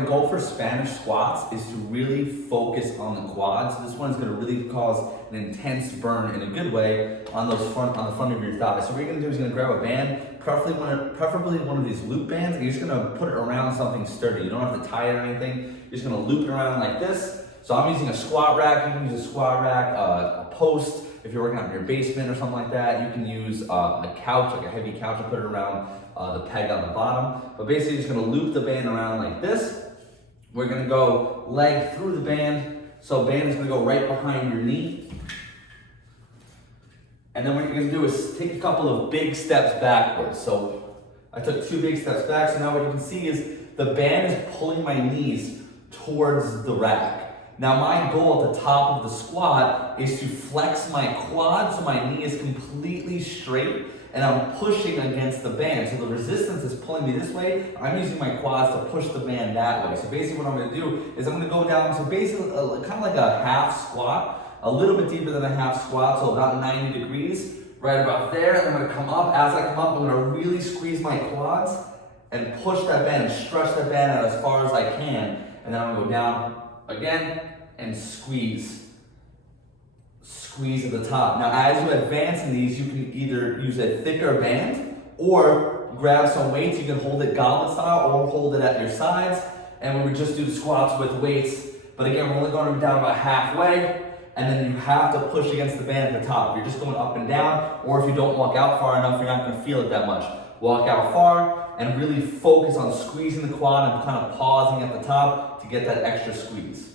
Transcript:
the goal for Spanish squats is to really focus on the quads. This one's gonna really cause an intense burn in a good way on the front of your thighs. So what you're gonna do is you're gonna grab a band, preferably one of these loop bands, and you're just gonna put it around something sturdy. You don't have to tie it or anything. You're just gonna loop it around like this. So I'm using a squat rack. You can use a squat rack, a post. If you're working out in your basement or something like that, you can use a couch, like a heavy couch, and put it around the peg on the bottom. But basically, you're just gonna loop the band around like this. We're gonna go leg through the band. So band is gonna go right behind your knee. And then what you're gonna do is take a couple of big steps backwards. So I took 2 big steps back. So now what you can see is the band is pulling my knees towards the rack. Now my goal at the top of the squat is to flex my quad so my knee is completely straight and I'm pushing against the band. So the resistance is pulling me this way. I'm using my quads to push the band that way. So basically what I'm gonna do is I'm gonna go down to basically kind of like a half squat, a little bit deeper than a half squat, so about 90 degrees, right about there. And I'm gonna come up. As I come up, I'm gonna really squeeze my quads and push that band and stretch that band out as far as I can. And then I'm gonna go down again and squeeze at the top. Now as you advance in these, you can either use a thicker band or grab some weights. You can hold it goblet style or hold it at your sides. And we would just do the squats with weights. But again, we're only going down about halfway. And then you have to push against the band at the top. If you're just going up and down, or if you don't walk out far enough, you're not going to feel it that much. Walk out far and really focus on squeezing the quad and kind of pausing at the top to get that extra squeeze.